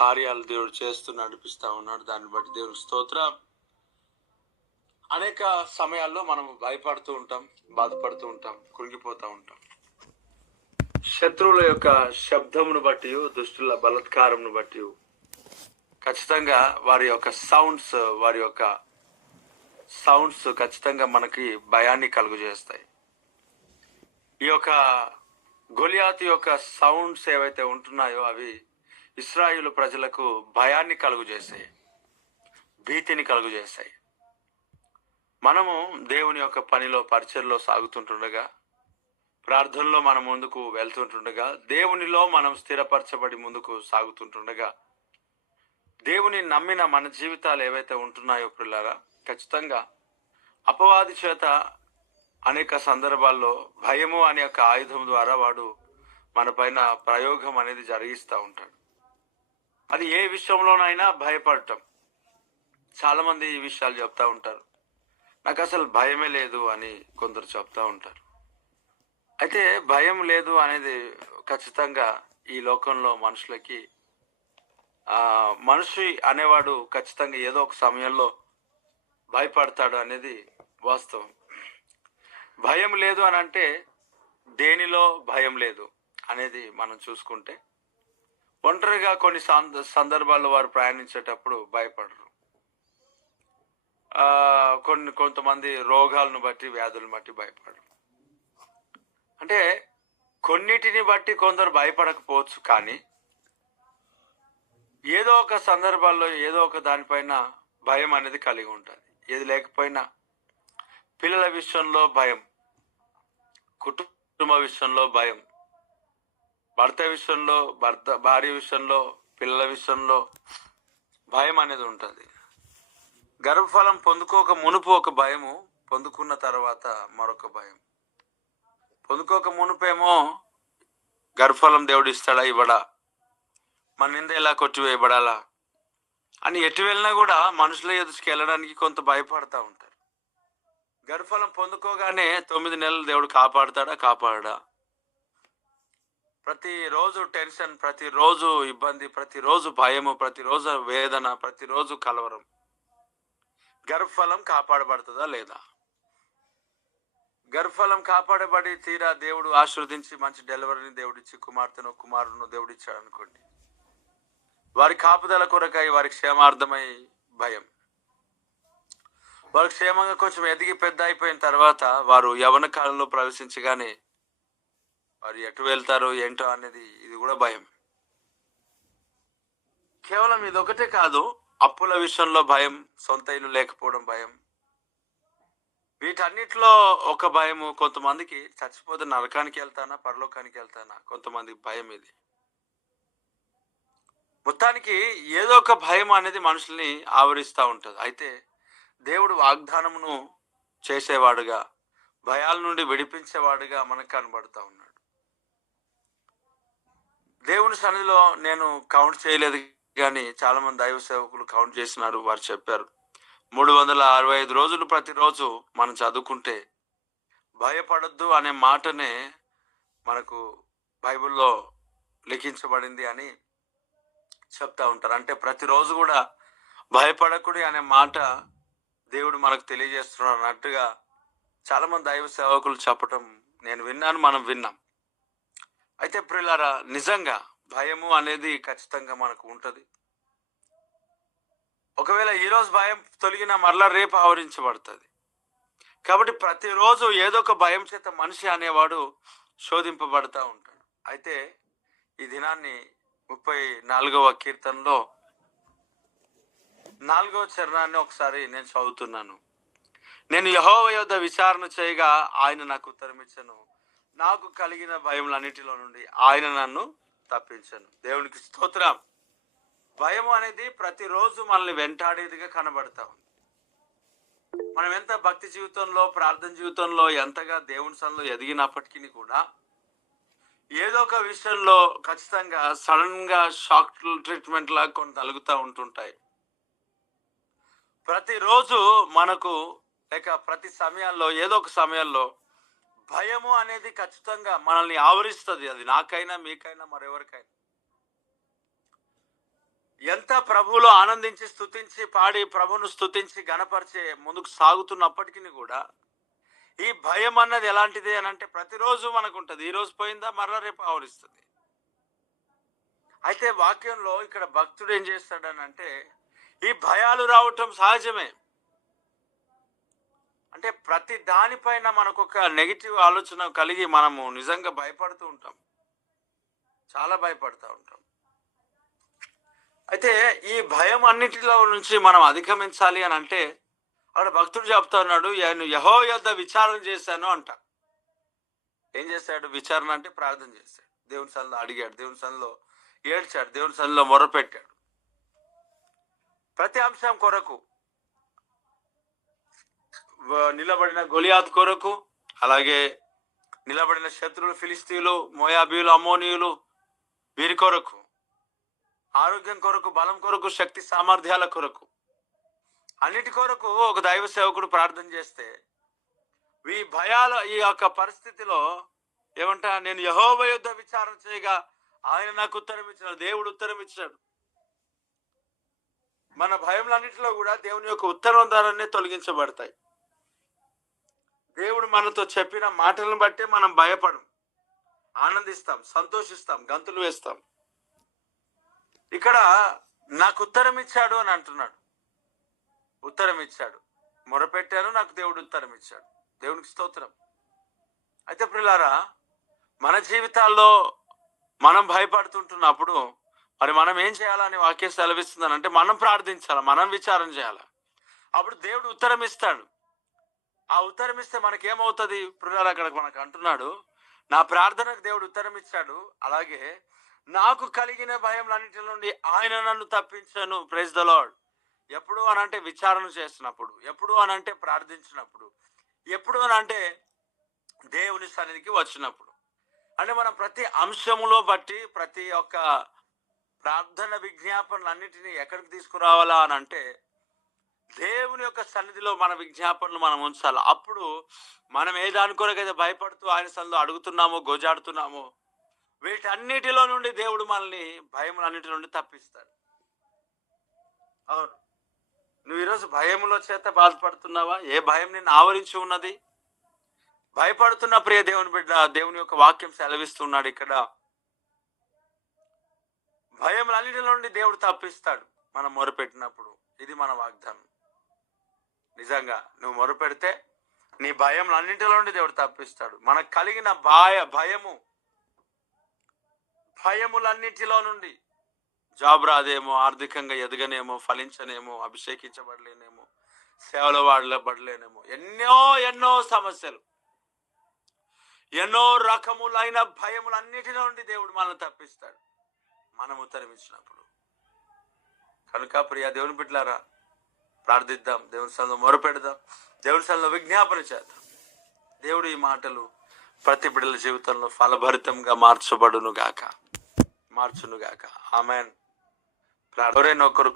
కార్యాలు దేవుడు చేస్తూ నడిపిస్తూ ఉన్నాడు. దాన్ని బట్టి దేవుడికి స్తోత్రం. అనేక సమయాల్లో మనం భయపడుతూ ఉంటాం, బాధపడుతూ ఉంటాం, కృంగిపోతూ ఉంటాం. శత్రువుల యొక్క శబ్దమును బట్టి, దుష్టుల బలత్కారంను బట్టి ఖచ్చితంగా వారి యొక్క సౌండ్స్ ఖచ్చితంగా మనకి భయాన్ని కలుగజేస్తాయి. ఈ యొక్క గొలియాతు యొక్క సౌండ్స్ ఏవైతే ఉంటున్నాయో అవి ఇశ్రాయేలు ప్రజలకు భయాన్ని కలుగజేసాయి, భీతిని కలుగజేశాయి. మనము దేవుని యొక్క పనిలో పరిచర్లో సాగుతుంటుండగా, ప్రార్థనలో మనం ముందుకు వెళ్తుంటుండగా, దేవునిలో మనం స్థిరపరచబడి ముందుకు సాగుతుంటుండగా, దేవుని నమ్మిన మన జీవితాలు ఏవైతే ఉంటున్నాయో పిల్లారా, ఖచ్చితంగా అపవాది చేత అనేక సందర్భాల్లో భయము అనే ఒక ఆయుధం ద్వారా వాడు మన పైన ప్రయోగం అనేది జరిగిస్తూ ఉంటాడు. అది ఏ విషయంలోనైనా భయపడటం. చాలా మంది ఈ విషయాలు చెప్తా ఉంటారు. నాకు అసలు భయమే లేదు అని కొందరు చెప్తా ఉంటారు. అయితే భయం లేదు అనేది ఖచ్చితంగా ఈ లోకంలో మనుషులకి మనిషి అనేవాడు ఖచ్చితంగా ఏదో ఒక సమయంలో భయపడతాడు అనేది వాస్తవం. భయం లేదు అని అంటే దేనిలో భయం లేదు అనేది మనం చూసుకుంటే, ఒంటరిగా కొన్ని సందర్భాల్లో వారు ప్రయాణించేటప్పుడు భయపడరు. కొంతమంది రోగాలను బట్టి, వ్యాధులను బట్టి భయపడరు. అంటే కొన్నిటిని బట్టి కొందరు భయపడకపోవచ్చు, కానీ ఏదో ఒక సందర్భాల్లో ఏదో ఒక దానిపైన భయం అనేది కలిగి ఉంటుంది. ఏది లేకపోయినా పిల్లల విషయంలో భయం, కుటుంబ విషయంలో భయం, భర్త విషయంలో, భార్య విషయంలో, పిల్లల విషయంలో భయం అనేది ఉంటుంది. గర్భఫలం పొందుకోక మునుపు ఒక భయము, పొందుకున్న తర్వాత మరొక భయం. పొందుకోక మునుపేమో గర్భఫలం దేవుడు ఇస్తాడా ఇవ్వడా, మన నింద ఎలా కొట్టివేయబడాలా అని ఎటు వెళ్ళినా కూడా మనుషుల ఎదుటికి వెళ్ళడానికి కొంత భయపడతా ఉంటారు. గర్భఫలం పొందుకోగానే 9 నెలలు దేవుడు కాపాడడా? ప్రతిరోజు టెన్షన్, ప్రతిరోజు ఇబ్బంది, ప్రతిరోజు భయము, ప్రతిరోజు వేదన, ప్రతిరోజు కలవరం. గర్భఫలం కాపాడబడుతుందా లేదా? గర్భఫలం కాపాడబడి తీరా దేవుడు ఆశీర్వదించి మంచి డెలివరీని దేవుడిచ్చి కుమారును దేవుడిచ్చాడు అనుకోండి, వారి కాపుదల కొరకై, వారి క్షేమార్థమై భయం. వారు క్షేమంగా కొంచెం ఎదిగి పెద్ద అయిపోయిన తర్వాత వారు యవ్వన కాలంలో ప్రవేశించగానే వారు ఎటు వెళ్తారో ఏంటో అనేది ఇది కూడా భయం. కేవలం ఇది ఒకటే కాదు, అప్పుల విషయంలో భయం, సొంత ఇల్లు లేకపోవడం భయం, వీటన్నిటిలో ఒక భయము. కొంతమందికి చచ్చిపోతే నరకానికి వెళ్తానా, పరలోకానికి వెళ్తానా, కొంతమందికి భయం ఇది. మొత్తానికి ఏదో ఒక భయం అనేది మనుషుల్ని ఆవరిస్తూ ఉంటుంది. అయితే దేవుడు వాగ్దానమును చేసేవాడుగా, భయాల నుండి విడిపించేవాడుగా మనకు కనబడుతూ ఉన్నాడు. దేవుని సన్నిధిలో నేను కౌంట్ చేయలేదు, కానీ చాలా మంది దైవ సేవకులు కౌంట్ చేసినారు. వారు చెప్పారు 365 రోజులు ప్రతిరోజు మనం చదువుకుంటే భయపడొద్దు అనే మాటనే మనకు బైబిల్లో లిఖించబడింది అని చెప్తా ఉంటారు. అంటే ప్రతిరోజు కూడా భయపడకుడి అనే మాట దేవుడు మనకు తెలియజేస్తున్నాడు అన్నట్టుగా చాలా మంది దైవ సేవకులు చెప్పటం నేను విన్నాను, మనం విన్నాం. అయితే ప్రియులారా, నిజంగా భయము అనేది ఖచ్చితంగా మనకు ఉంటుంది. ఒకవేళ ఈరోజు భయం తొలగిన మరలా రేపు ఆవరించబడుతుంది. కాబట్టి ప్రతిరోజు ఏదో ఒక భయం చేత మనిషి అనేవాడు శోధింపబడతా ఉంటాడు. అయితే ఈ దినాన్ని 34వ కీర్తనలో 4వ చరణాన్ని ఒకసారి నేను చదువుతున్నాను. నేను యెహోవా యొద్ద విచారణ చేయగా ఆయన నాకు ఉత్తరమిచ్చను, నాకు కలిగిన భయములన్నిటిలో నుండి ఆయన నన్ను తప్పించను. దేవునికి స్తోత్రం. భయం అనేది ప్రతిరోజు మనల్ని వెంటాడేదిగా కనబడతా ఉంది. మనం ఎంత భక్తి జీవితంలో, ప్రార్థన జీవితంలో ఎంతగా దేవుని సన్నిధిలో ఎదిగినప్పటికీ కూడా ఏదో ఒక విషయంలో ఖచ్చితంగా సడన్ గా షాక్ ట్రీట్మెంట్ లాగా కొన్ని తలుగుతూ ఉంటుంటాయి. ప్రతిరోజు మనకు లేక ప్రతి సమయాల్లో ఏదో ఒక సమయంలో భయము అనేది ఖచ్చితంగా మనల్ని ఆవరిస్తుంది. అది నాకైనా, మీకైనా, మరెవరికైనా. ఎంత ప్రభువులో ఆనందించి స్తుతించి పాడి ప్రభువును స్తుతించి గణపరిచే ముందుకు సాగుతున్నప్పటికీ కూడా ఈ భయం అన్నది ఎలాంటిది అని అంటే ప్రతిరోజు మనకు ఉంటుంది. ఈ రోజు పోయిందా మరలా రేపు ఆవరిస్తుంది. అయితే వాక్యంలో ఇక్కడ భక్తుడు ఏం చేస్తాడని అంటే ఈ భయాలు రావటం సహజమే. అంటే ప్రతి దానిపైన మనకు ఒక నెగిటివ్ ఆలోచన కలిగి మనము నిజంగా భయపడుతూ ఉంటాం, చాలా భయపడుతూ ఉంటాం. అయితే ఈ భయం అన్నిటిలో నుంచి మనం అధిగమించాలి అని అంటే అక్కడ భక్తుడు చెప్తా ఉన్నాడు, నేను యెహోవా యొద్ద విచారణ చేశాను అంట. ఏం చేశాడు? విచారణ అంటే ప్రార్థన చేశాడు, దేవుని సన్నిధిలో అడిగాడు, దేవుని సన్నిధిలో ఏడ్చాడు, దేవుని సన్నిధిలో మొరపెట్టాడు. ప్రతి అంశం కొరకు, నిలబడిన గొలియాత్ కొరకు, అలాగే నిలబడిన శత్రువులు ఫిలిస్తీయులు, మోయాబీయులు, అమ్మోనీయులు, వీరి కొరకు, ఆరోగ్యం కొరకు, బలం కొరకు, శక్తి సామర్థ్యాల కొరకు, అన్నిటి కొరకు ఒక దైవ సేవకుడు ప్రార్థన చేస్తే ఈ భయాల ఈ యొక్క పరిస్థితిలో ఏమంటా, నేను యెహోవా యొద్ద విచారణ చేయగా ఆయన నాకు ఉత్తరం ఇచ్చాడు, దేవుడు ఉత్తరం ఇచ్చాడు. మన భయములన్నిటిలో కూడా దేవుని యొక్క ఉత్తరం ద్వారానే తొలగించబడతాయి. దేవుడు మనతో చెప్పిన మాటలను బట్టే మనం భయపడం, ఆనందిస్తాం, సంతోషిస్తాం, గంతులు వేస్తాం. ఇక్కడ నాకు ఉత్తరం ఇచ్చాడు అని అంటున్నాడు. ఉత్తరం ఇచ్చాడు, మొరపెట్టాను, నాకు దేవుడు ఉత్తరం ఇచ్చాడు. దేవునికి స్తోత్రం. అయితే ప్రియులారా, మన జీవితాల్లో మనం భయపడుతుంటున్నప్పుడు మరి మనం ఏం చేయాలని వాక్యం సెలవిస్తుందని అంటే మనం ప్రార్థించాలి, మనం విచారణ చేయాలి. అప్పుడు దేవుడు ఉత్తరం ఇస్తాడు. ఆ ఉత్తరం ఇస్తే మనకేమవుతుంది? ప్రియులారా, అక్కడ మనకు అంటున్నాడు, నా ప్రార్థనకు దేవుడు ఉత్తరం ఇచ్చాడు, అలాగే నాకు కలిగిన భయంలన్నిటి నుండి ఆయన నన్ను తప్పించాను. Praise the lord. ఎప్పుడు అని అంటే విచారణ చేసినప్పుడు, ఎప్పుడు అని అంటే ప్రార్థించినప్పుడు, ఎప్పుడు అని అంటే దేవుని సన్నిధికి వచ్చినప్పుడు. అంటే మనం ప్రతి అంశములో బట్టి ప్రతి ఒక్క ప్రార్థన విజ్ఞాపనలన్నిటినీ ఎక్కడికి తీసుకురావాలా అని అంటే దేవుని యొక్క సన్నిధిలో మన విజ్ఞాపనలు మనం ఉంచాలి. అప్పుడు మనం ఏ దాని కొరకైతే భయపడుతూ ఆయన సన్నిధిలో అడుగుతున్నామో, గోజాడుతున్నామో, వీటన్నిటిలో నుండి దేవుడు మనల్ని భయములన్నిటి నుండి తప్పిస్తాడు. అవును, నువ్వు ఈరోజు భయముల చేత బాధపడుతున్నావా? ఏ భయం నిన్ను ఆవరించి ఉన్నది? భయపడుతున్న ప్రియ దేవుని బిడ్డ, దేవుని యొక్క వాక్యం సెలవిస్తున్నాడు ఇక్కడ, భయములన్నిటి నుండి దేవుడు తప్పిస్తాడు మనం మొరపెట్టినప్పుడు. ఇది మన వాగ్దానం. నిజంగా నువ్వు మొరపెడితే నీ భయములన్నింటిలో నుండి దేవుడు తప్పిస్తాడు. మనకు కలిగిన భయములన్నిటిలో నుండి, జాబ్ రాదేమో, ఆర్థికంగా ఎదగనేమో, ఫలించనేమో, అభిషేకించబడలేనేమో, సేవలో వాడలేనేమో, ఎన్నో సమస్యలు, ఎన్నో రకములైన భయములన్నిటి నుండి దేవుడు మనల్ని తప్పిస్తాడు మనం ఉత్తరం ఇచ్చినప్పుడు. కనుక ప్రియ దేవుని బిడ్డలారా, ప్రార్థిద్దాం, దేవుని సన్నిధిలో మొరపెడదాం, దేవుని సన్నిధిలో విజ్ఞాపన చేద్దాం. దేవుడు ఈ మాటలు ప్రతి బిడ్డల జీవితంలో ఫలభరితంగా మార్చును గాక. ఆమేన్. ఎవరైనా ఒకరు